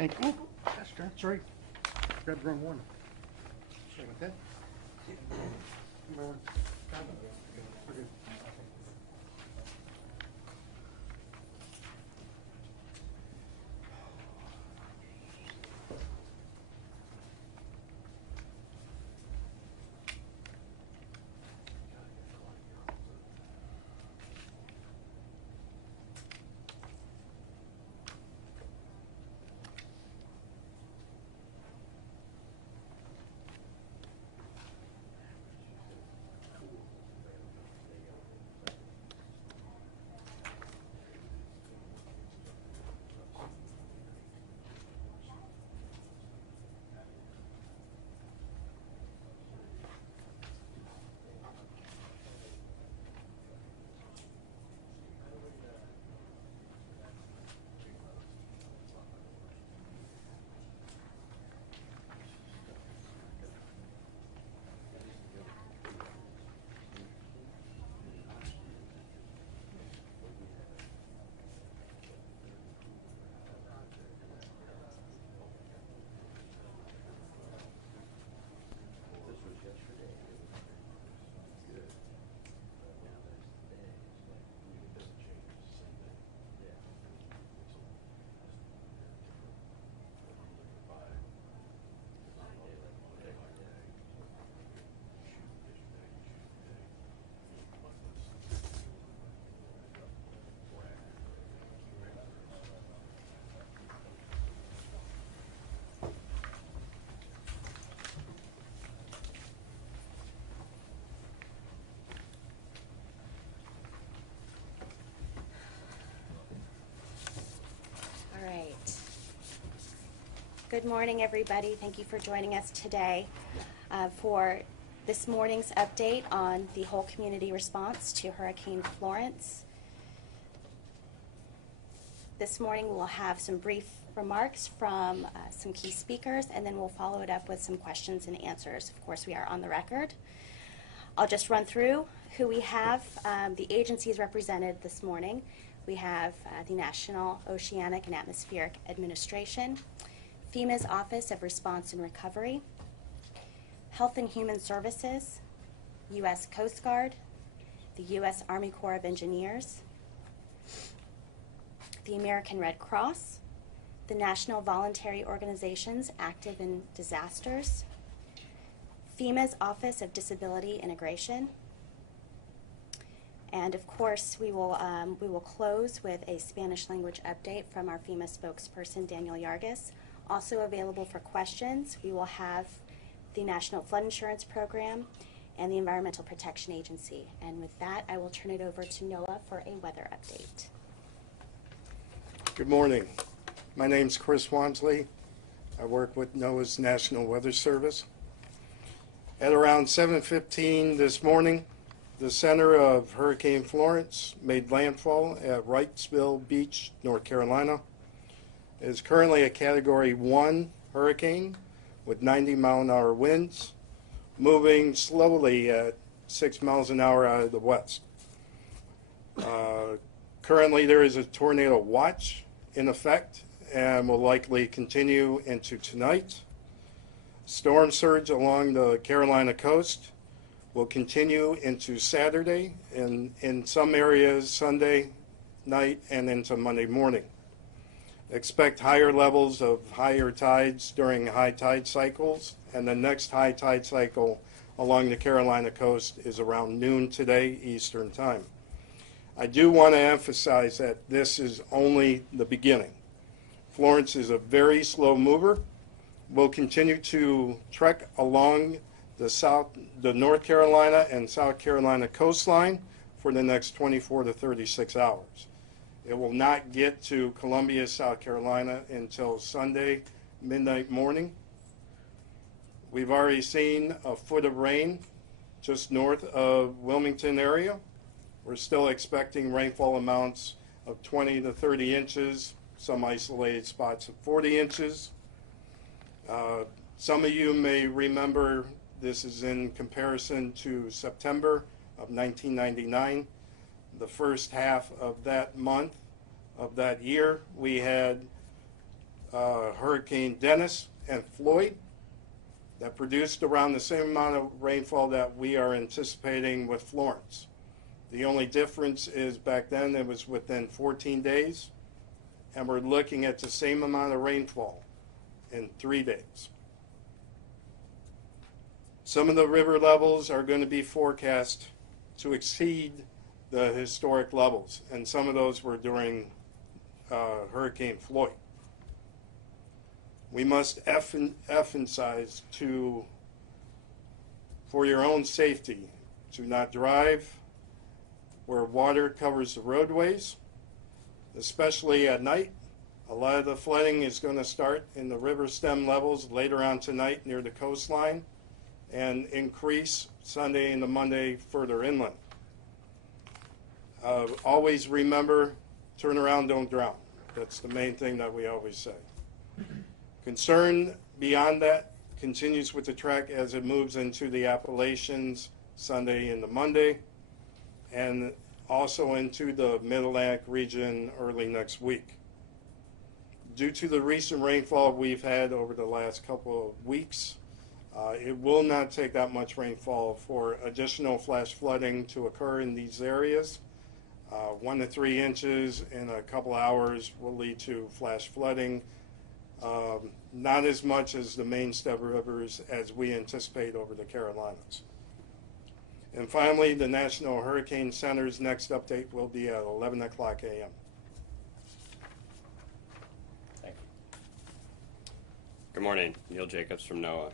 Thank you. That's right. Sorry. Grabbed the wrong one. Sorry about that. Okay. All right. Good morning, everybody. Thank you for joining us today for this morning's update on the whole community response to Hurricane Florence. This morning we'll have some brief remarks from some key speakers, and then we'll follow it up with some questions and answers. Of course, we are on the record. I'll just run through who we have. The agencies represented this morning. We have the National Oceanic and Atmospheric Administration, FEMA's Office of Response and Recovery, Health and Human Services, U.S. Coast Guard, the U.S. Army Corps of Engineers, the American Red Cross, the National Voluntary Organizations Active in Disasters, FEMA's Office of Disability Integration, and of course, we will close with a Spanish language update from our FEMA spokesperson, Daniel Yargis. Also available for questions, we will have the National Flood Insurance Program and the Environmental Protection Agency. And with that, I will turn it over to Noah for a weather update. Good morning. My name's Chris Wansley. I work with NOAA's National Weather Service. At around 7:15 this morning, the center of Hurricane Florence made landfall at Wrightsville Beach, North Carolina. It is currently a Category 1 hurricane with 90-mile-an-hour winds, moving slowly at 6 miles an hour out of the west. Currently, there is a tornado watch in effect and will likely continue into tonight. Storm surge along the Carolina coast will continue into Saturday and in some areas Sunday night and into Monday morning. Expect higher levels of higher tides during high tide cycles, and the next high tide cycle along the Carolina coast is around noon today, Eastern Time. I do want to emphasize that this is only the beginning. Florence is a very slow mover. We'll continue to trek along the North Carolina and South Carolina coastline for the next 24 to 36 hours. It will not get to Columbia, South Carolina until Sunday midnight morning. We've already seen a foot of rain just north of Wilmington area. We're still expecting rainfall amounts of 20 to 30 inches, some isolated spots of 40 inches. Some of you may remember this is in comparison to September of 1999. The first half of that month of that year, we had Hurricane Dennis and Floyd that produced around the same amount of rainfall that we are anticipating with Florence. The only difference is back then it was within 14 days, and we're looking at the same amount of rainfall in 3 days. Some of the river levels are going to be forecast to exceed the historic levels, and some of those were during Hurricane Floyd. We must emphasize for your own safety, to not drive where water covers the roadways, especially at night. A lot of the flooding is going to start in the river stem levels later on tonight near the coastline and increase Sunday into Monday further inland. Always remember, turn around, don't drown. That's the main thing that we always say. Concern beyond that continues with the track as it moves into the Appalachians Sunday into Monday, and also into the Mid-Atlantic region early next week. Due to the recent rainfall we've had over the last couple of weeks, it will not take that much rainfall for additional flash flooding to occur in these areas. 1 to 3 inches in a couple hours will lead to flash flooding. Not as much as the main step rivers as we anticipate over the Carolinas. And finally, the National Hurricane Center's next update will be at 11 o'clock a.m. Thank you. Good morning. Neil Jacobs from NOAA.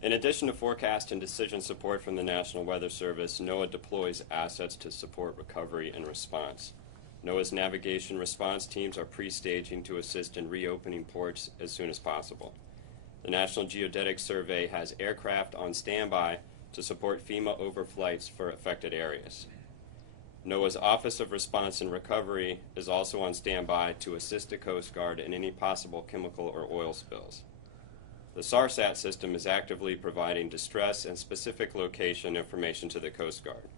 In addition to forecast and decision support from the National Weather Service, NOAA deploys assets to support recovery and response. NOAA's navigation response teams are pre-staging to assist in reopening ports as soon as possible. The National Geodetic Survey has aircraft on standby to support FEMA overflights for affected areas. NOAA's Office of Response and Recovery is also on standby to assist the Coast Guard in any possible chemical or oil spills. The SARSAT system is actively providing distress and specific location information to the Coast Guard.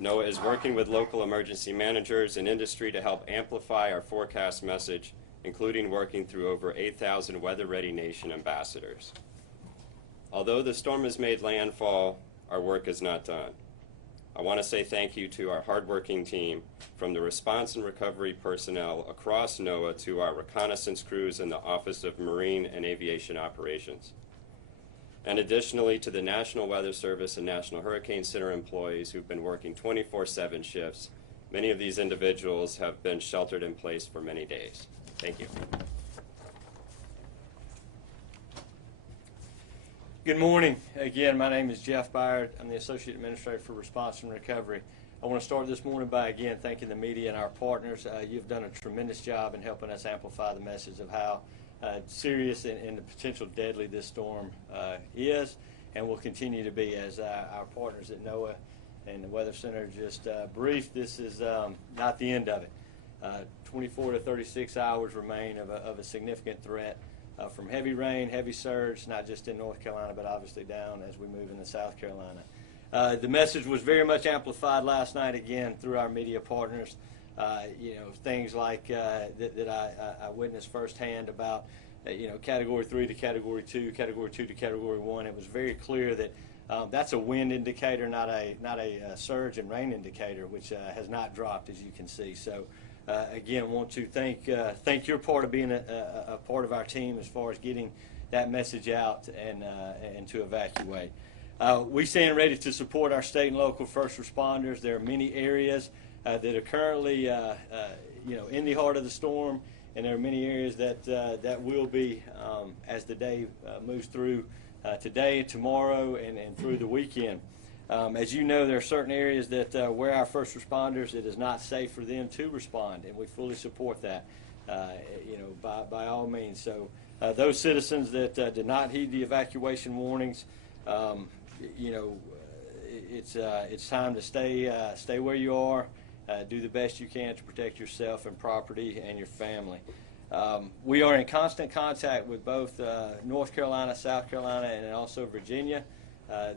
NOAA is working with local emergency managers and industry to help amplify our forecast message, including working through over 8,000 weather-ready nation ambassadors. Although the storm has made landfall, our work is not done. I want to say thank you to our hardworking team, from the response and recovery personnel across NOAA to our reconnaissance crews in the Office of Marine and Aviation Operations. And additionally to the National Weather Service and National Hurricane Center employees who've been working 24/7 shifts. Many of these individuals have been sheltered in place for many days. Thank you. Good morning. Again, my name is Jeff Byard. I'm the Associate Administrator for Response and Recovery. I want to start this morning by, again, thanking the media and our partners. You've done a tremendous job in helping us amplify the message of how serious and the potential deadly this storm is and will continue to be. As our partners at NOAA and the Weather Center just briefed, this is not the end of it. 24 to 36 hours remain of a significant threat from heavy rain, heavy surge, not just in North Carolina, but obviously down as we move into South Carolina. The message was very much amplified last night, again, through our media partners. Things like that I witnessed firsthand about, Category 3 to Category 2, Category 2 to Category 1. It was very clear that that's a wind indicator, not a surge and rain indicator, which has not dropped, as you can see. So, again, want to thank your part of being a part of our team as far as getting that message out and to evacuate. We stand ready to support our state and local first responders. There are many areas that are currently, in the heart of the storm, and there are many areas that will be as the day moves through today, tomorrow, and through the weekend. As you know, there are certain areas that where our first responders, it is not safe for them to respond, and we fully support that, by all means. So those citizens that did not heed the evacuation warnings, it's time to stay where you are. Do the best you can to protect yourself and property and your family. We are in constant contact with both North Carolina, South Carolina, and also Virginia.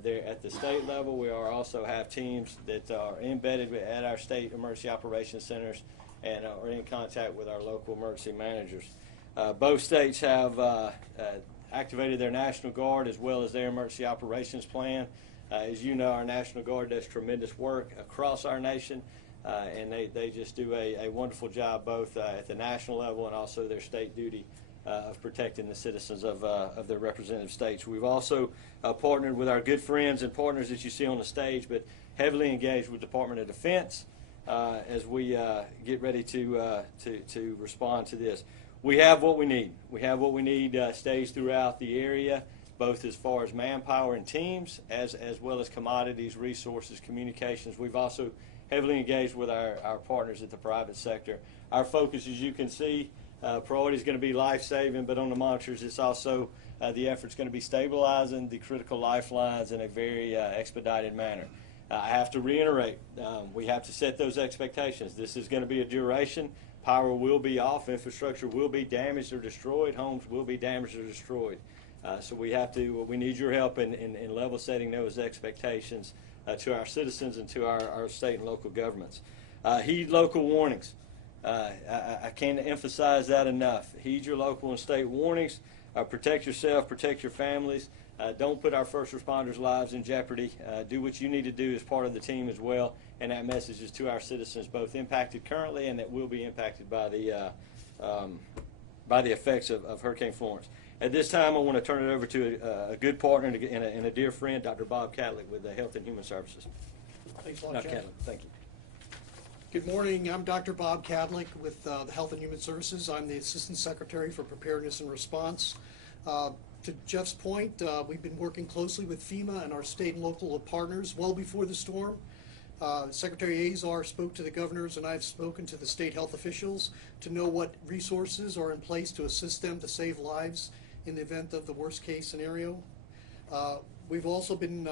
There at the state level, we also have teams that are embedded at our state emergency operations centers and are in contact with our local emergency managers. Both states have activated their National Guard as well as their emergency operations plan. As you know, our National Guard does tremendous work across our nation, and they just do a wonderful job both at the national level and also their state duty of protecting the citizens of their representative states. We've also partnered with our good friends and partners that you see on the stage, but heavily engaged with Department of Defense as we get ready to respond to this. We have what we need. We have what we need staged throughout the area, both as far as manpower and teams, as well as commodities, resources, communications. We've also heavily engaged with our partners at the private sector. Our focus, as you can see, priority is going to be life-saving, but on the monitors, it's also the effort's going to be stabilizing the critical lifelines in a very expedited manner. I have to reiterate, we have to set those expectations. This is going to be a duration. Power will be off, infrastructure will be damaged or destroyed, homes will be damaged or destroyed. So we need your help in level setting those expectations to our citizens and to our state and local governments. Heed local warnings. I can't emphasize that enough. Heed your local and state warnings. Protect yourself, protect your families. Don't put our first responders' lives in jeopardy. Do what you need to do as part of the team as well. And that message is to our citizens, both impacted currently and that will be impacted by the effects of Hurricane Florence. At this time, I want to turn it over to a good partner and a dear friend, Dr. Bob Cadlick with Health and Human Services. Thanks a lot, Dr. Jeff. Cadlick, thank you. Good morning. I'm Dr. Bob Cadlick with the Health and Human Services. I'm the Assistant Secretary for Preparedness and Response. To Jeff's point, we've been working closely with FEMA and our state and local partners well before the storm. Secretary Azar spoke to the governors, and I've spoken to the state health officials to know what resources are in place to assist them to save lives in the event of the worst case scenario. We've also been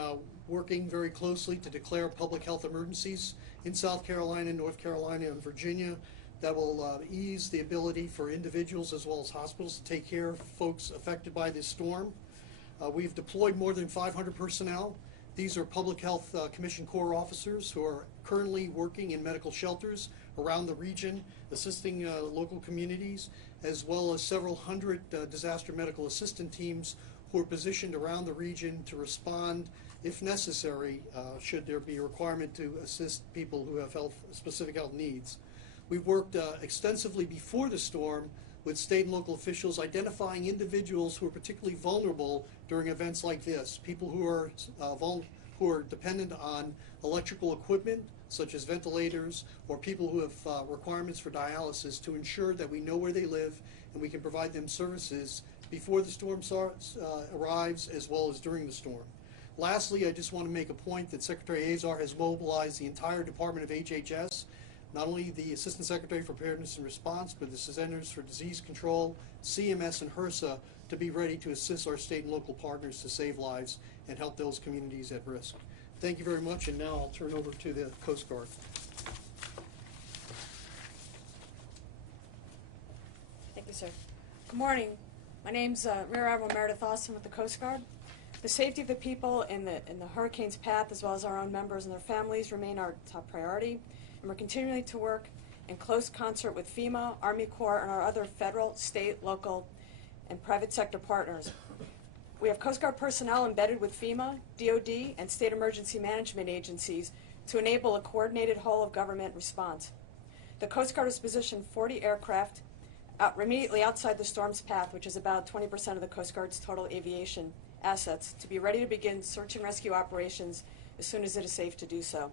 working very closely to declare public health emergencies in South Carolina, North Carolina, and Virginia that will ease the ability for individuals as well as hospitals to take care of folks affected by this storm. We've deployed more than 500 personnel. These are Public Health Commission Corps officers who are currently working in medical shelters around the region, assisting local communities, as well as several hundred disaster medical assistant teams who are positioned around the region to respond, if necessary, should there be a requirement to assist people who have specific health needs. We've worked extensively before the storm with state and local officials identifying individuals who are particularly vulnerable during events like this, people who are dependent on electrical equipment such as ventilators, or people who have requirements for dialysis, to ensure that we know where they live and we can provide them services before the storm arrives as well as during the storm. Lastly, I just want to make a point that Secretary Azar has mobilized the entire Department of HHS, not only the Assistant Secretary for Preparedness and Response, but the Centers for Disease Control, CMS, and HRSA to be ready to assist our state and local partners to save lives and help those communities at risk. Thank you very much, and now I'll turn over to the Coast Guard. Thank you, sir. Good morning. My name's Rear Admiral Meredith Austin with the Coast Guard. The safety of the people in the hurricane's path, as well as our own members and their families, remain our top priority, and we're continuing to work in close concert with FEMA, Army Corps, and our other federal, state, local, and private sector partners. We have Coast Guard personnel embedded with FEMA, DoD, and state emergency management agencies to enable a coordinated whole-of-government response. The Coast Guard has positioned 40 aircraft immediately outside the storm's path, which is about 20% of the Coast Guard's total aviation assets, to be ready to begin search and rescue operations as soon as it is safe to do so.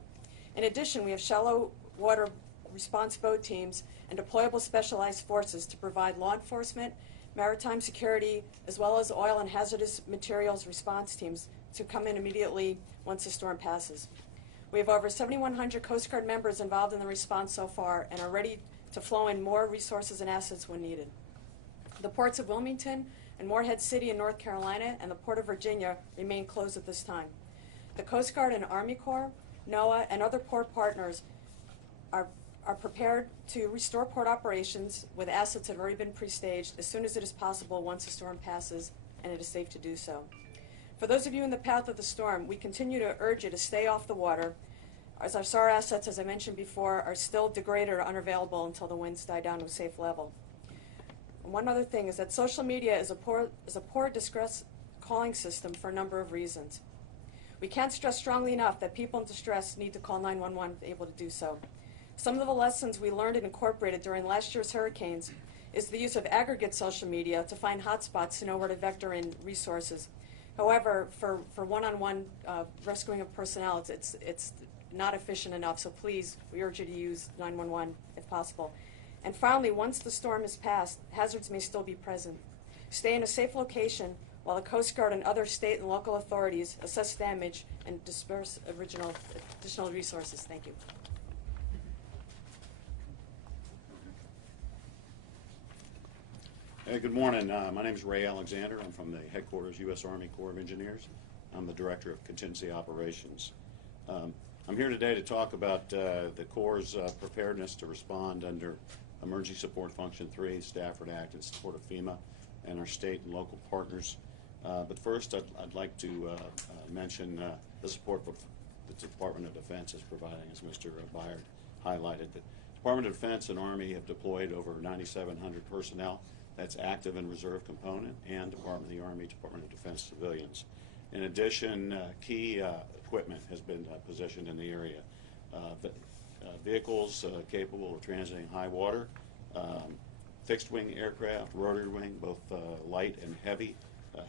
In addition, we have shallow water response boat teams and deployable specialized forces to provide law enforcement, maritime security, as well as oil and hazardous materials response teams to come in immediately once the storm passes. We have over 7,100 Coast Guard members involved in the response so far and are ready to flow in more resources and assets when needed. The ports of Wilmington and Morehead City in North Carolina and the Port of Virginia remain closed at this time. The Coast Guard and Army Corps, NOAA, and other port partners are prepared to restore port operations with assets that have already been pre-staged as soon as it is possible once the storm passes and it is safe to do so. For those of you in the path of the storm, we continue to urge you to stay off the water, as our SAR assets, as I mentioned before, are still degraded or unavailable until the winds die down to a safe level. One other thing is that social media is a poor distress calling system for a number of reasons. We can't stress strongly enough that people in distress need to call 911 able to do so. Some of the lessons we learned and incorporated during last year's hurricanes is the use of aggregate social media to find hotspots to know where to vector in resources. However, for one-on-one rescuing of personnel, it's not efficient enough, so please, we urge you to use 911 if possible. And finally, once the storm has passed, hazards may still be present. Stay in a safe location while the Coast Guard and other state and local authorities assess damage and disperse additional resources. Thank you. Hey, good morning. My name is Ray Alexander. I'm from the headquarters U.S. Army Corps of Engineers. I'm the Director of Contingency Operations. I'm here today to talk about the Corps' preparedness to respond under Emergency Support Function 3, Stafford Act, in support of FEMA and our state and local partners. But first, I'd like to mention the support the Department of Defense is providing, as Mr. Byard highlighted. The Department of Defense and Army have deployed over 9,700 personnel. That's active and reserve component, and Department of the Army, Department of Defense civilians. In addition, key equipment has been positioned in the area. Vehicles capable of transiting high water, fixed-wing aircraft, rotary wing, both light and heavy.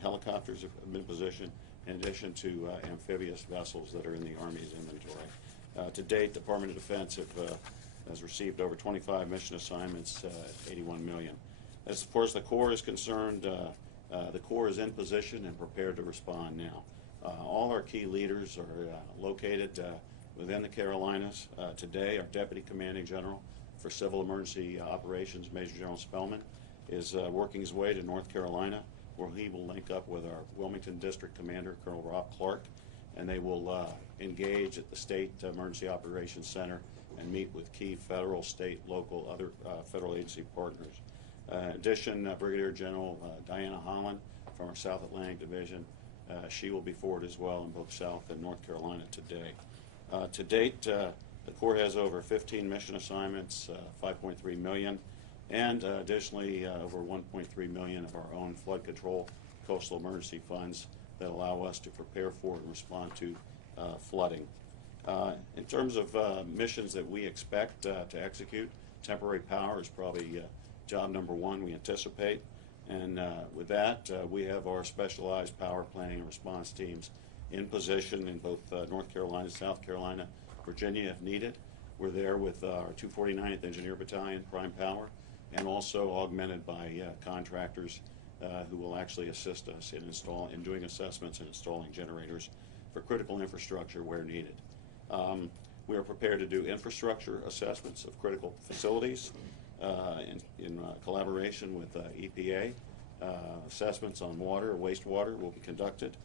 Helicopters have been positioned, in addition to amphibious vessels that are in the Army's inventory. To date, the Department of Defense has received over 25 mission assignments, $81 million. As far as the Corps is concerned, the Corps is in position and prepared to respond now. All our key leaders are located within the Carolinas. Today, our Deputy Commanding General for Civil Emergency Operations, Major General Spellman, is working his way to North Carolina, where he will link up with our Wilmington District Commander, Colonel Rob Clark, and they will engage at the State Emergency Operations Center and meet with key federal, state, local, other federal agency partners. In addition, Brigadier General Diana Holland from our South Atlantic Division, she will be forward as well in both South and North Carolina today. To date, the Corps has over 15 mission assignments, $5.3 million, and additionally over $1.3 million of our own flood control coastal emergency funds that allow us to prepare for and respond to flooding. In terms of missions that we expect to execute, temporary power is probably job number one we anticipate, and with that we have our specialized power planning and response teams in position in both North Carolina, South Carolina, Virginia if needed. We're there with our 249th Engineer Battalion, Prime Power, and also augmented by contractors who will actually assist us in doing assessments and installing generators for critical infrastructure where needed. We are prepared to do infrastructure assessments of critical facilities in collaboration with EPA. Assessments on water, wastewater will be conducted.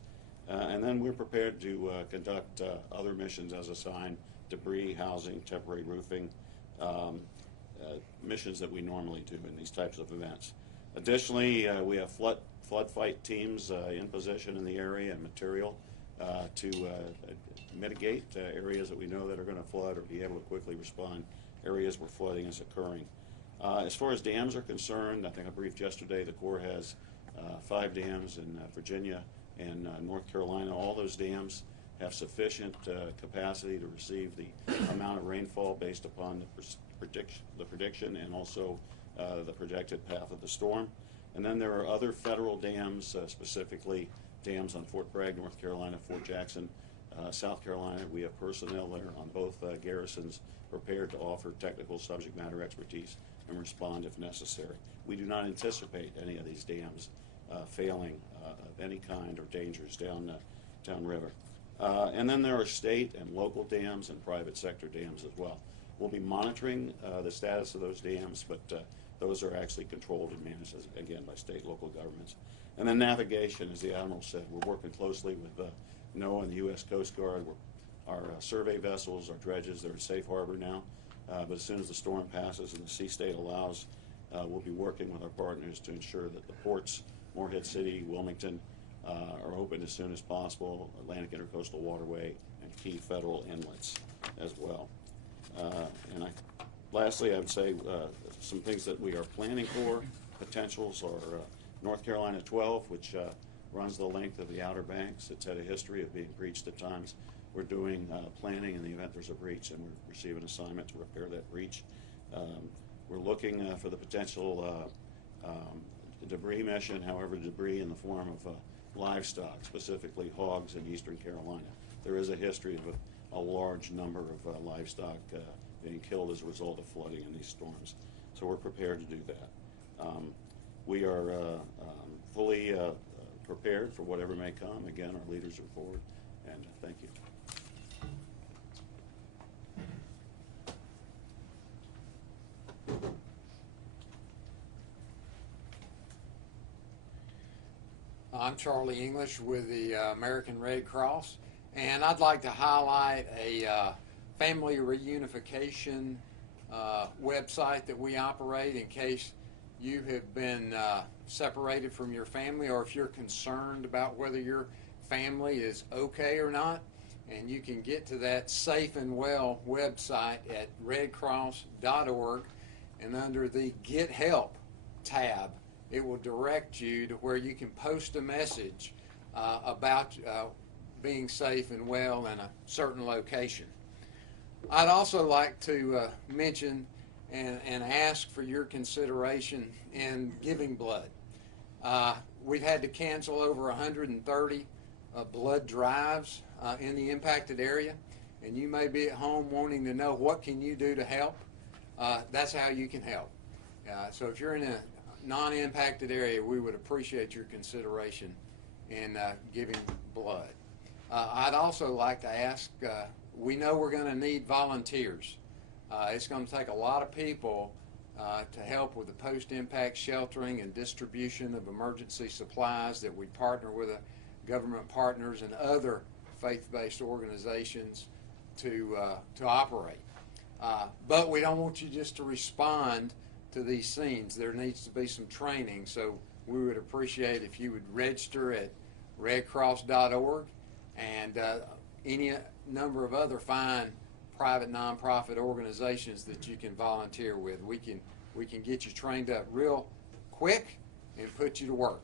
And then we're prepared to conduct other missions as assigned: debris, housing, temporary roofing, missions that we normally do in these types of events. Additionally, we have flood fight teams in position in the area and material to mitigate areas that we know that are going to flood, or be able to quickly respond areas where flooding is occurring. As far as dams are concerned, I think I briefed yesterday, the Corps has 5 dams in Virginia and North Carolina. All those dams have sufficient capacity to receive the amount of rainfall based upon the prediction and also the projected path of the storm. And then there are other federal dams, specifically dams on Fort Bragg, North Carolina, Fort Jackson, South Carolina. We have personnel there on both garrisons prepared to offer technical subject matter expertise and respond if necessary. We do not anticipate any of these dams failing of any kind or dangers downriver. And then there are state and local dams and private sector dams as well. We'll be monitoring the status of those dams, but those are actually controlled and managed, again, by state and local governments. And then navigation, as the Admiral said, we're working closely with NOAA and the U.S. Coast Guard. Our survey vessels, our dredges, they're in safe harbor now. But as soon as the storm passes and the sea state allows, we'll be working with our partners to ensure that the ports, Morehead City, Wilmington, are open as soon as possible, Atlantic Intercoastal Waterway, and key federal inlets as well. Lastly, I would say some things that we are planning for potentials are North Carolina 12, which runs the length of the Outer Banks. It's had a history of being breached at times. We're doing planning in the event there's a breach, and we're receiving an assignment to repair that breach. We're looking for the potential debris mission, however, debris in the form of livestock, specifically hogs in eastern Carolina. There is a history of a large number of livestock being killed as a result of flooding in these storms. So we're prepared to do that. We are fully prepared for whatever may come. Again, our leaders are forward, and thank you. I'm Charlie English with the American Red Cross, and I'd like to highlight a family reunification website that we operate in case you have been separated from your family, or if you're concerned about whether your family is okay or not. And you can get to that Safe and Well website at redcross.org, and under the Get Help tab, it will direct you to where you can post a message about being safe and well in a certain location. I'd also like to mention and ask for your consideration in giving blood. We've had to cancel over 130 blood drives in the impacted area, and you may be at home wanting to know what can you do to help. That's how you can help. So if you're in a non-impacted area, we would appreciate your consideration in giving blood. I'd also like to ask, we know we're going to need volunteers. It's going to take a lot of people to help with the post-impact sheltering and distribution of emergency supplies that we partner with government partners and other faith-based organizations to operate. But we don't want you just to respond to these scenes. There needs to be some training, so we would appreciate if you would register at redcross.org and any number of other fine private nonprofit organizations that you can volunteer with. We can get you trained up real quick and put you to work.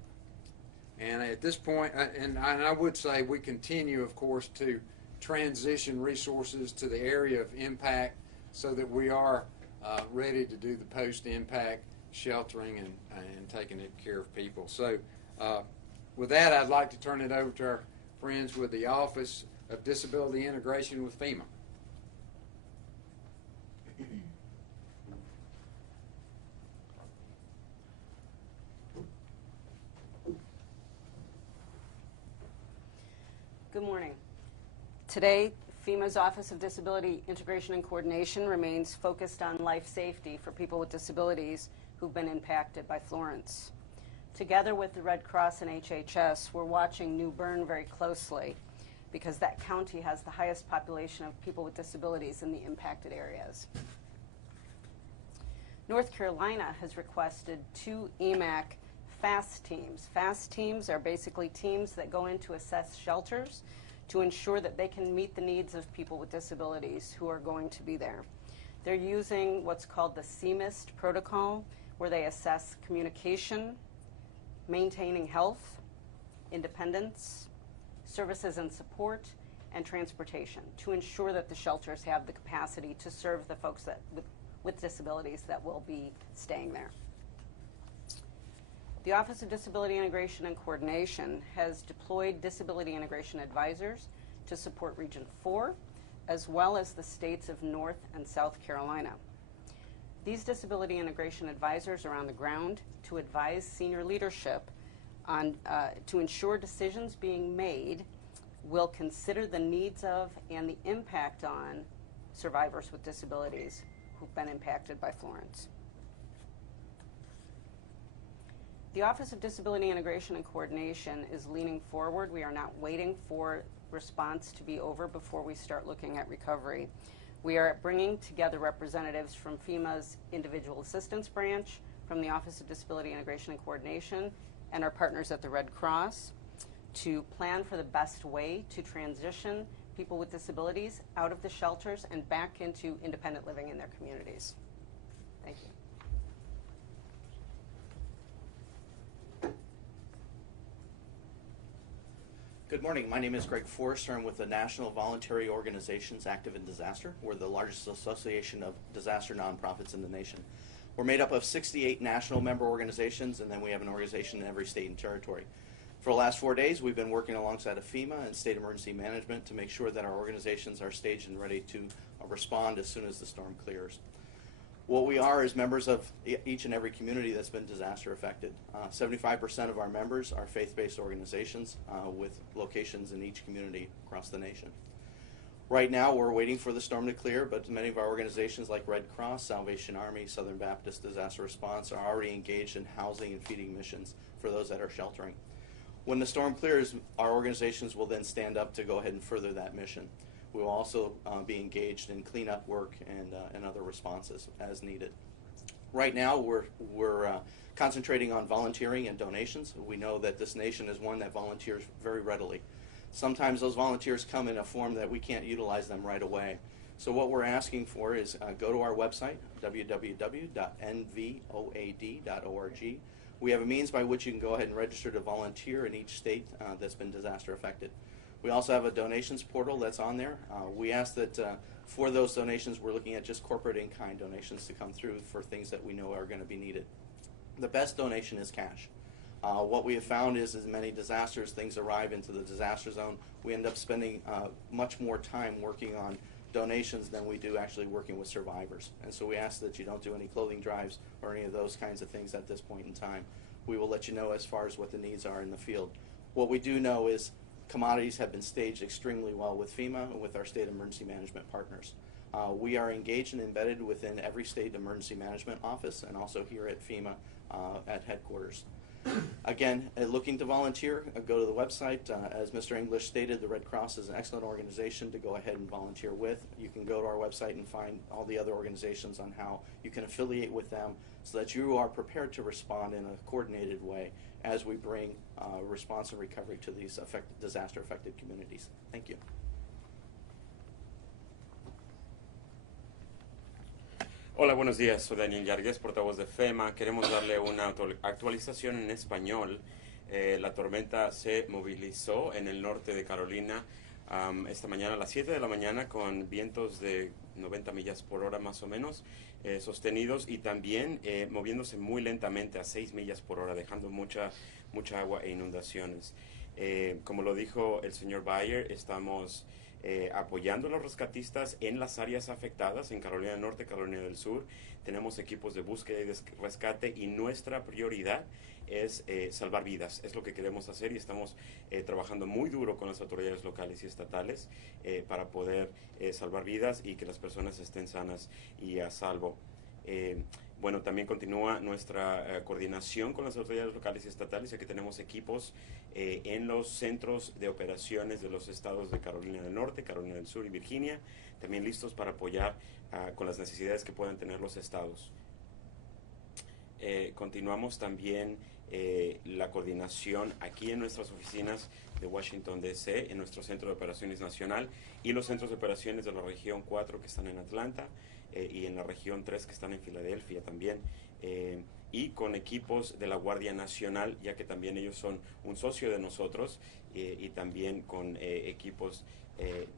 And at this point, and I would say we continue, of course, to transition resources to the area of impact so that we are ready to do the post-impact sheltering and taking care of people. So with that, I'd like to turn it over to our friends with the Office of Disability Integration with FEMA. Good morning. Today, FEMA's Office of Disability Integration and Coordination remains focused on life safety for people with disabilities who've been impacted by Florence. Together with the Red Cross and HHS, we're watching New Bern very closely because that county has the highest population of people with disabilities in the impacted areas. North Carolina has requested 2 EMAC FAST teams. FAST teams are basically teams that go in to assess shelters to ensure that they can meet the needs of people with disabilities who are going to be there. They're using what's called the CMIST protocol, where they assess communication, maintaining health, independence, services and support, and transportation to ensure that the shelters have the capacity to serve the folks that with disabilities that will be staying there. The Office of Disability Integration and Coordination has deployed disability integration advisors to support Region 4, as well as the states of North and South Carolina. These disability integration advisors are on the ground to advise senior leadership on, to ensure decisions being made will consider the needs of and the impact on survivors with disabilities who've been impacted by Florence. The Office of Disability Integration and Coordination is leaning forward. We are not waiting for response to be over before we start looking at recovery. We are bringing together representatives from FEMA's Individual Assistance Branch, from the Office of Disability Integration and Coordination, and our partners at the Red Cross to plan for the best way to transition people with disabilities out of the shelters and back into independent living in their communities. Thank you. Good morning. My name is Greg Forrester. I'm with the National Voluntary Organizations Active in Disaster. We're the largest association of disaster nonprofits in the nation. We're made up of 68 national member organizations, and then we have an organization in every state and territory. For the last 4 days, we've been working alongside of FEMA and State Emergency Management to make sure that our organizations are staged and ready to respond as soon as the storm clears. What we are is members of each and every community that's been disaster affected. 75% of our members are faith-based organizations with locations in each community across the nation. Right now, we're waiting for the storm to clear, but many of our organizations like Red Cross, Salvation Army, Southern Baptist Disaster Response are already engaged in housing and feeding missions for those that are sheltering. When the storm clears, our organizations will then stand up to go ahead and further that mission. We will also be engaged in cleanup work and other responses as needed. Right now, we're concentrating on volunteering and donations. We know that this nation is one that volunteers very readily. Sometimes those volunteers come in a form that we can't utilize them right away. So what we're asking for is go to our website, www.nvoad.org. We have a means by which you can go ahead and register to volunteer in each state that's been disaster affected. We also have a donations portal that's on there. We ask that for those donations, we're looking at just corporate in-kind donations to come through for things that we know are going to be needed. The best donation is cash. What we have found is as many disasters, things arrive into the disaster zone, we end up spending much more time working on donations than we do actually working with survivors. And so we ask that you don't do any clothing drives or any of those kinds of things at this point in time. We will let you know as far as what the needs are in the field. What we do know is commodities have been staged extremely well with FEMA and with our state emergency management partners. We are engaged and embedded within every state emergency management office and also here at FEMA at headquarters. Again, looking to volunteer, go to the website. As Mr. English stated, the Red Cross is an excellent organization to go ahead and volunteer with. You can go to our website and find all the other organizations on how you can affiliate with them so that you are prepared to respond in a coordinated way as we bring response and recovery to these disaster-affected communities. Thank you. Hola, buenos días. Soy Daniel Yargues, portavoz de FEMA. Queremos darle una actualización en español. La tormenta se movilizó en el norte de Carolina esta mañana a las 7 de la mañana con vientos de 90 millas por hora más o menos sostenidos y también moviéndose muy lentamente a 6 millas por hora, dejando mucha agua e inundaciones. Como lo dijo el señor Bayer, estamos apoyando a los rescatistas en las áreas afectadas, en Carolina del Norte, Carolina del Sur. Tenemos equipos de búsqueda y rescate y nuestra prioridad es salvar vidas. Es lo que queremos hacer y estamos trabajando muy duro con las autoridades locales y estatales para poder salvar vidas y que las personas estén sanas y a salvo. Bueno, también continúa nuestra coordinación con las autoridades locales y estatales, ya que tenemos equipos en los centros de operaciones de los estados de Carolina del Norte, Carolina del Sur y Virginia, también listos para apoyar con las necesidades que puedan tener los estados. Continuamos también la coordinación aquí en nuestras oficinas de Washington, D.C., en nuestro Centro de Operaciones Nacional y los centros de operaciones de la región 4 que están en Atlanta, y en la región 3 que están en Filadelfia también, y con equipos de la Guardia Nacional, ya que también ellos son un socio de nosotros, y también con equipos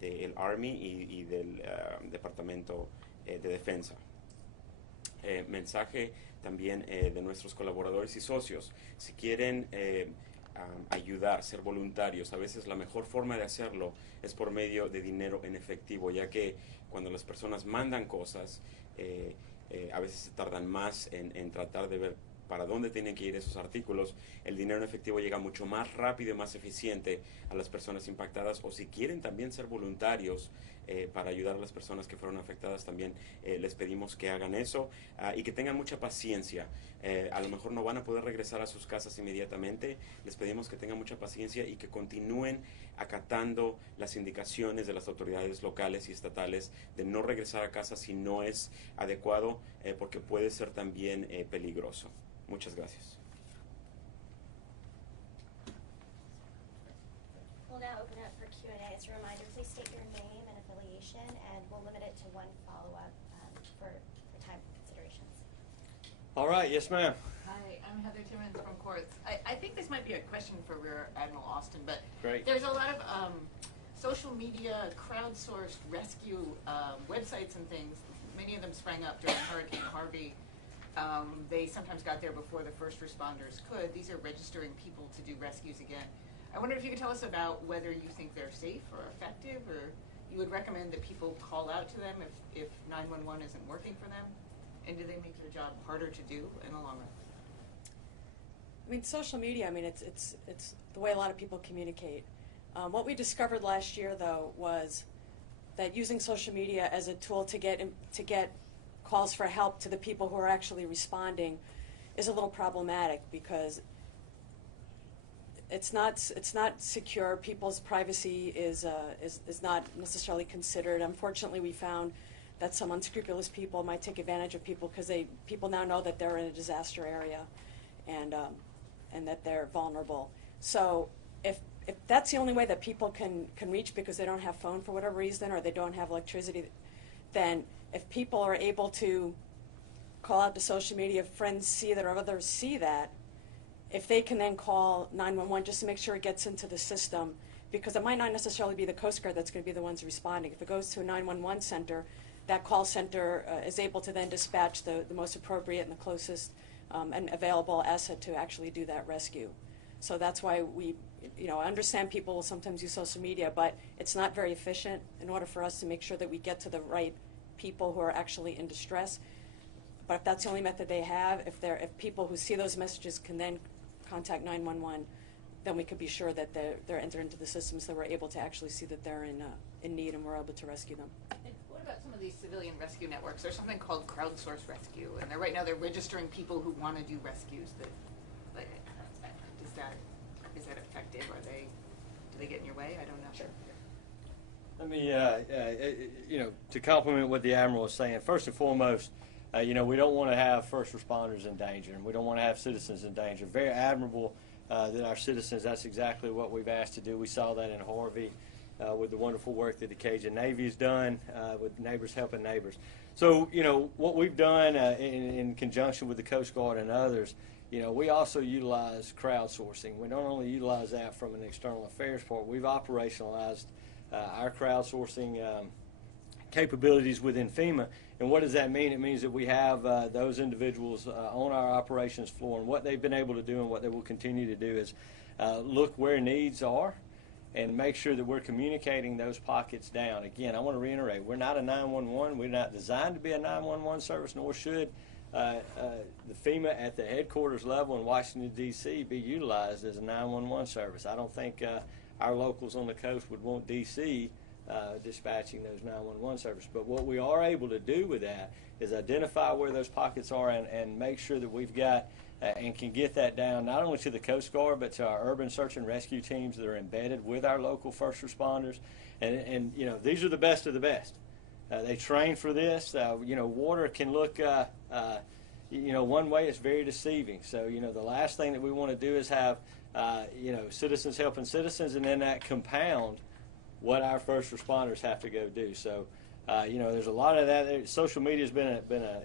del Army y del Departamento de Defensa. Mensaje también de nuestros colaboradores y socios. Si quieren ayudar, ser voluntarios, a veces la mejor forma de hacerlo es por medio de dinero en efectivo, ya que cuando las personas mandan cosas, a veces se tardan más en tratar de ver para dónde tienen que ir esos artículos. El dinero en efectivo llega mucho más rápido y más eficiente a las personas impactadas, o si quieren también ser voluntarios para ayudar a las personas que fueron afectadas, también les pedimos que hagan eso y que tengan mucha paciencia. A lo mejor no van a poder regresar a sus casas inmediatamente, les pedimos que tengan mucha paciencia y que continúen acatando las indicaciones de las autoridades locales y estatales de no regresar a casa si no es adecuado, porque puede ser también peligroso. Muchas gracias. We'll now open up for Q&A. As a reminder, please state your name and affiliation, and we'll limit it to one follow-up for time considerations. All right, yes, ma'am. Hi, I'm Heather Timmons from Courts. I think this might be a question for Rear Admiral Austin, but Great. there's a lot of social media, crowdsourced rescue websites and things. Many of them sprang up during Hurricane Harvey. They sometimes got there before the first responders could. These are registering people to do rescues again. I wonder if you could tell us about whether you think they're safe or effective, or you would recommend that people call out to them if 911 isn't working for them? And do they make their job harder to do in the long run? I mean, social media, I mean, it's the way a lot of people communicate. What we discovered last year, though, was that using social media as a tool to get calls for help to the people who are actually responding is a little problematic, because it's not secure. People's privacy is not necessarily considered. Unfortunately, we found that some unscrupulous people might take advantage of people because people now know that they're in a disaster area, and that they're vulnerable. So if that's the only way that people can reach, because they don't have phone for whatever reason, or they don't have electricity, then if people are able to call out to social media, friends see that or others see that, if they can then call 911 just to make sure it gets into the system, because it might not necessarily be the Coast Guard that's going to be the ones responding. If it goes to a 911 center, that call center is able to then dispatch the most appropriate and the closest and available asset to actually do that rescue. So that's why we, I understand people will sometimes use social media, but it's not very efficient in order for us to make sure that we get to the right people who are actually in distress. But if that's the only method they have, if people who see those messages can then contact 911, then we could be sure that they're entered into the system, so we're able to actually see that they're in need, and we're able to rescue them. And what about some of these civilian rescue networks? There's something called crowdsourced rescue, and right now they're registering people who want to do rescues. Is that effective? Do they get in your way? I don't know. Sure. Let me, to complement what the Admiral was saying, first and foremost, we don't want to have first responders in danger, and we don't want to have citizens in danger. Very admirable that our citizens, that's exactly what we've asked to do. We saw that in Harvey with the wonderful work that the Cajun Navy has done with neighbors helping neighbors. So, what we've done in conjunction with the Coast Guard and others, we also utilize crowdsourcing. We don't only utilize that from an external affairs part. We've operationalized our crowdsourcing capabilities within FEMA. And what does that mean? It means that we have those individuals on our operations floor, and what they've been able to do and what they will continue to do is look where needs are and make sure that we're communicating those pockets down. Again, I want to reiterate, we're not a 911. We're not designed to be a 911 service, nor should the FEMA at the headquarters level in Washington, D.C. be utilized as a 911 service. I don't think our locals on the coast would want D.C. Dispatching those 911 services. But what we are able to do with that is identify where those pockets are and make sure that we've got and can get that down not only to the Coast Guard but to our urban search and rescue teams that are embedded with our local first responders. And these are the best of the best. They train for this. Water can look, one way it's very deceiving. So, the last thing that we want to do is have, citizens helping citizens, and then that compound what our first responders have to go do. So, there's a lot of that. Social media has been a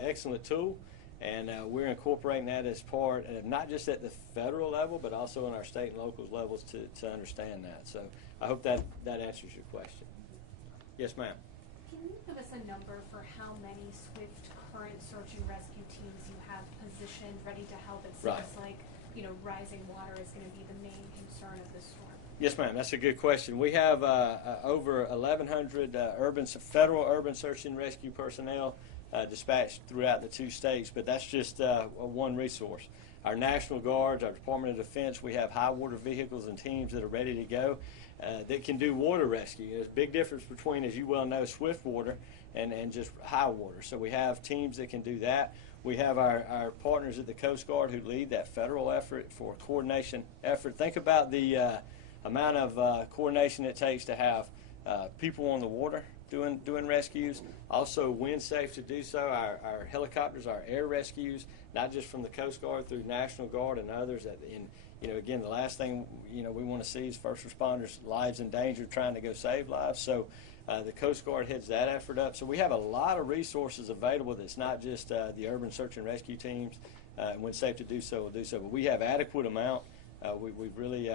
excellent tool, and we're incorporating that as part, not just at the federal level, but also in our state and local levels to understand that. So, I hope that answers your question. Yes, ma'am. Can you give us a number for how many SWIFT current search and rescue teams you have positioned, ready to help? It seems like, rising water is going to be the main concern of this storm. Yes, ma'am. That's a good question. We have over 1,100 federal urban search and rescue personnel dispatched throughout the 2 states, but that's just one resource. Our National Guards, our Department of Defense, we have high water vehicles and teams that are ready to go that can do water rescue. There's a big difference between, as you well know, swift water and just high water. So we have teams that can do that. We have our partners at the Coast Guard who lead that federal effort for coordination effort. Think about the amount of coordination it takes to have people on the water doing rescues, also wind safe to do so, our helicopters, our air rescues, not just from the Coast Guard, through National Guard and others. Again, the last thing we want to see is first responders' lives in danger trying to go save lives. So the Coast Guard heads that effort up. So we have a lot of resources available that's not just the urban search and rescue teams and when safe to do so, we'll do so. But we have adequate amount. We've really,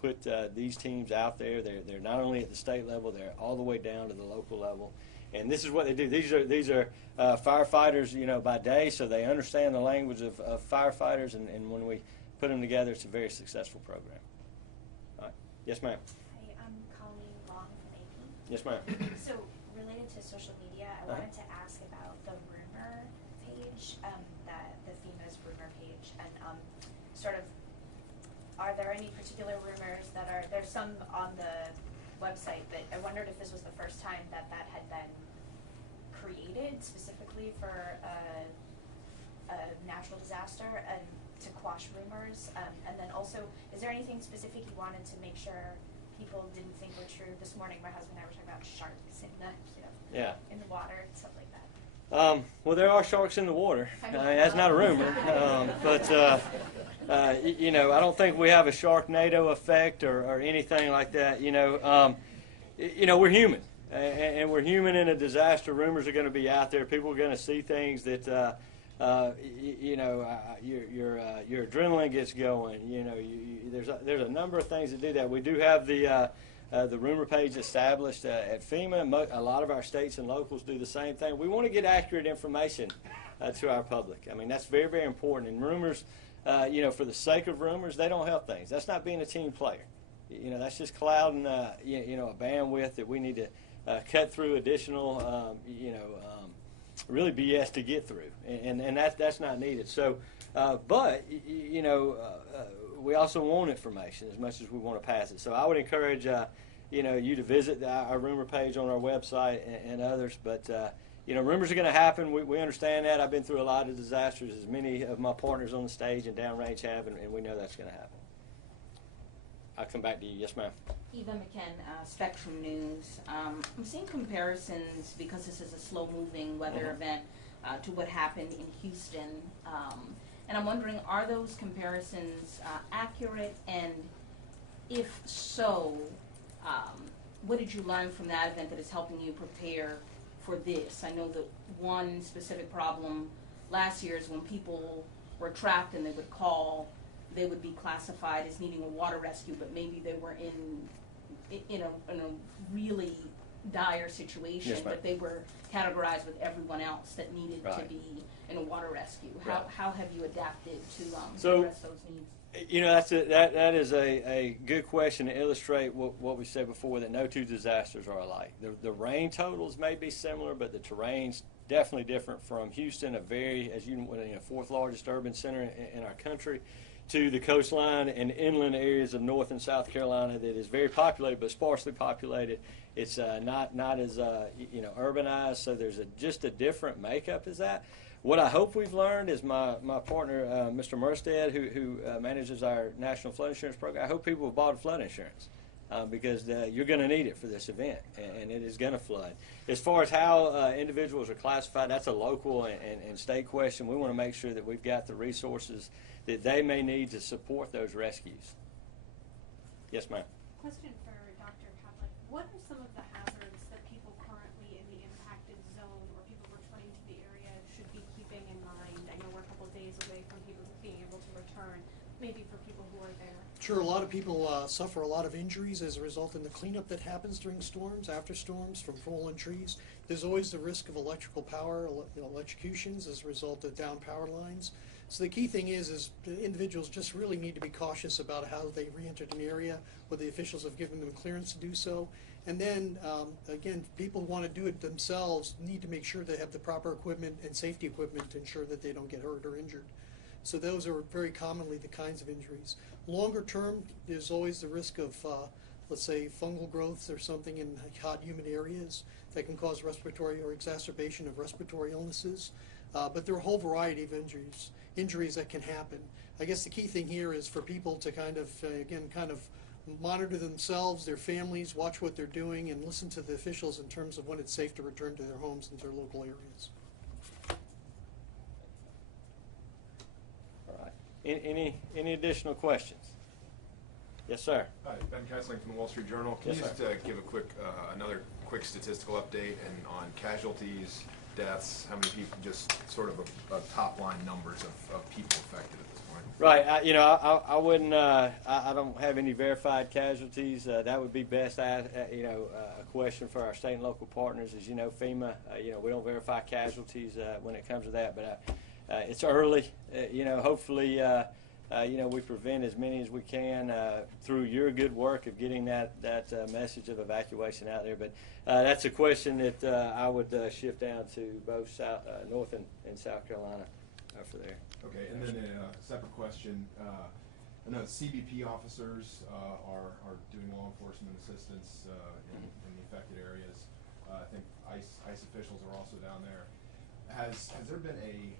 put these teams out there. They're not only at the state level, they're all the way down to the local level. And this is what they do. These are firefighters, by day, so they understand the language of firefighters. And when we put them together, it's a very successful program. All right. Yes, ma'am. Hi, I'm Colleen Long from AP. Yes, ma'am. So, related to social media, I wanted to ask about the rumor page, the FEMA's rumor page, and sort of, are there any particular rumors that there's some on the website, but I wondered if this was the first time that had been created specifically for a natural disaster and to quash rumors, and then also, is there anything specific you wanted to make sure people didn't think were true? This morning, my husband and I were talking about sharks in in the water and stuff like that. Well, there are sharks in the water. That's not a rumor, but I don't think we have a Sharknado effect or anything like that. We're human, and we're human in a disaster. Rumors are going to be out there. People are going to see things that your adrenaline gets going. There's a number of things that do that. We do have the rumor page established at FEMA. A lot of our states and locals do the same thing. We want to get accurate information to our public. I mean, that's very, very important. And rumors, for the sake of rumors, they don't help things. That's not being a team player. That's just clouding, a bandwidth that we need to cut through additional, really BS to get through, and that's not needed. So, we also want information as much as we want to pass it. So I would encourage you to visit our rumor page on our website and others. But rumors are going to happen. We understand that. I've been through a lot of disasters, as many of my partners on the stage and downrange have, and we know that's going to happen. I'll come back to you. Yes, ma'am. Eva McKen, Spectrum News. I'm seeing comparisons, because this is a slow-moving weather event, to what happened in Houston. And I'm wondering, are those comparisons accurate? And if so, what did you learn from that event that is helping you prepare for this? I know that one specific problem last year is when people were trapped and they would call, they would be classified as needing a water rescue, but maybe they were in a really dire situation, yes, but they were categorized with everyone else that needed right. to be in a water rescue. Right. How have you adapted to address those needs? That is a good question to illustrate what we said before, that no two disasters are alike. The rain totals may be similar, but the terrain's definitely different from Houston, fourth largest urban center in our country, to the coastline and inland areas of North and South Carolina that is very populated but sparsely populated. It's not as urbanized, so there's just a different makeup as that. What I hope we've learned is my partner, Mr. Merstead, who manages our National Flood Insurance Program, I hope people have bought flood insurance because you're going to need it for this event, and it is going to flood. As far as how individuals are classified, that's a local and state question. We want to make sure that we've got the resources that they may need to support those rescues. Yes, ma'am. Question for Dr. Kadlec. What are some of the hazards that people currently in the impacted zone or people returning to the area should be keeping in mind? I know we're a couple days away from people being able to return, maybe for people who are there. Sure, a lot of people suffer a lot of injuries as a result in the cleanup that happens during storms, after storms, from fallen trees. There's always the risk of electrical power, electrocutions as a result of down power lines. So the key thing is individuals just really need to be cautious about how they re-entered an area, whether the officials have given them clearance to do so. And then, again, people who want to do it themselves need to make sure they have the proper equipment and safety equipment to ensure that they don't get hurt or injured. So those are very commonly the kinds of injuries. Longer term, there's always the risk of, let's say, fungal growths or something in hot, humid areas that can cause respiratory or exacerbation of respiratory illnesses. But there are a whole variety of injuries that can happen. I guess the key thing here is for people to kind of monitor themselves, their families, watch what they're doing, and listen to the officials in terms of when it's safe to return to their homes and to their local areas. All right. Any additional questions? Yes, sir. Hi, Ben Kessling from the Wall Street Journal. Can Yes, you just give a quick, another quick statistical update on casualties deaths? How many people, just sort of a top-line numbers of people affected at this point? Right. I wouldn't. I don't have any verified casualties. That would be best. A question for our state and local partners. As you know, FEMA. We don't verify casualties when it comes to that. But it's early. Hopefully, we prevent as many as we can through your good work of getting that message of evacuation out there. But that's a question that I would shift down to both North and South Carolina for there. Okay, and then a separate question. I know CBP officers are doing law enforcement assistance in the affected areas. I think ICE officials are also down there. Has there been a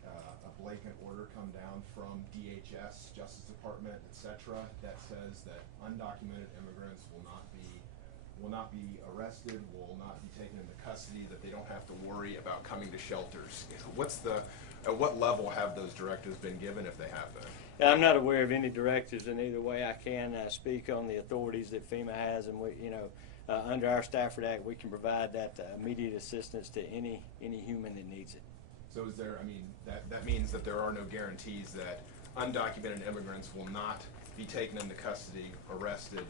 blanket order come down from DHS, Justice Department, etc., that says that undocumented immigrants will not be arrested, will not be taken into custody, that they don't have to worry about coming to shelters? At what level have those directives been given, if they have been? I'm not aware of any directives in either way. I can speak on the authorities that FEMA has, and under our Stafford Act, we can provide that immediate assistance to any human that needs it. So is there? That means that there are no guarantees that undocumented immigrants will not be taken into custody, arrested,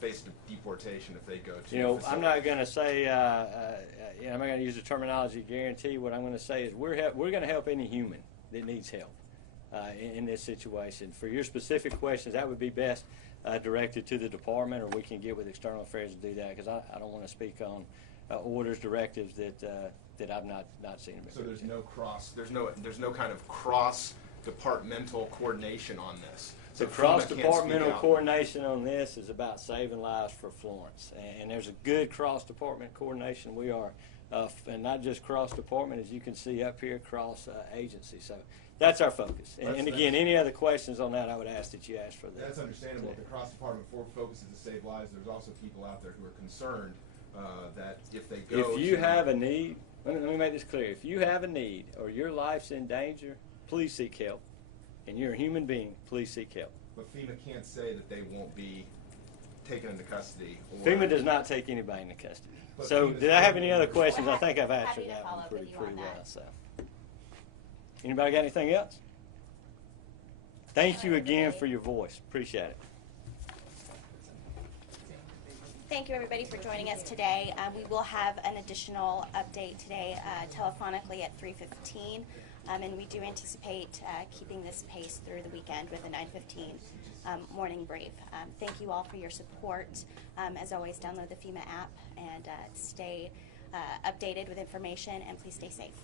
face deportation if they go to. I'm not going to say. I'm not going to use the terminology guarantee. What I'm going to say is we're going to help any human that needs help in this situation. For your specific questions, that would be best directed to the department, or we can get with external affairs to do that, because I don't want to speak on orders, directives that I've not seen. So there's no kind of cross departmental coordination on this. So the cross-departmental coordination on this is about saving lives for Florence, and there's a good cross-department coordination. We are, and not just cross-department, as you can see up here, cross-agency. So that's our focus. And again, any other questions on that, I would ask that you ask for them. That's understandable. The cross-department focus is to save lives. There's also people out there who are concerned that if they go. If you have a need, let me make this clear. If you have a need or your life's in danger, please seek help. And you're a human being, please seek help. But FEMA can't say that they won't be taken into custody. FEMA does not take anybody into custody. So did I have any other questions? I think I've answered that one pretty well. So, anybody got anything else? Thank you again for your voice. Appreciate it. Thank you, everybody, for joining us today. We will have an additional update today telephonically at 3:15. And we do anticipate keeping this pace through the weekend with a 9:15 morning brief. Thank you all for your support. As always, download the FEMA app and stay updated with information, and please stay safe.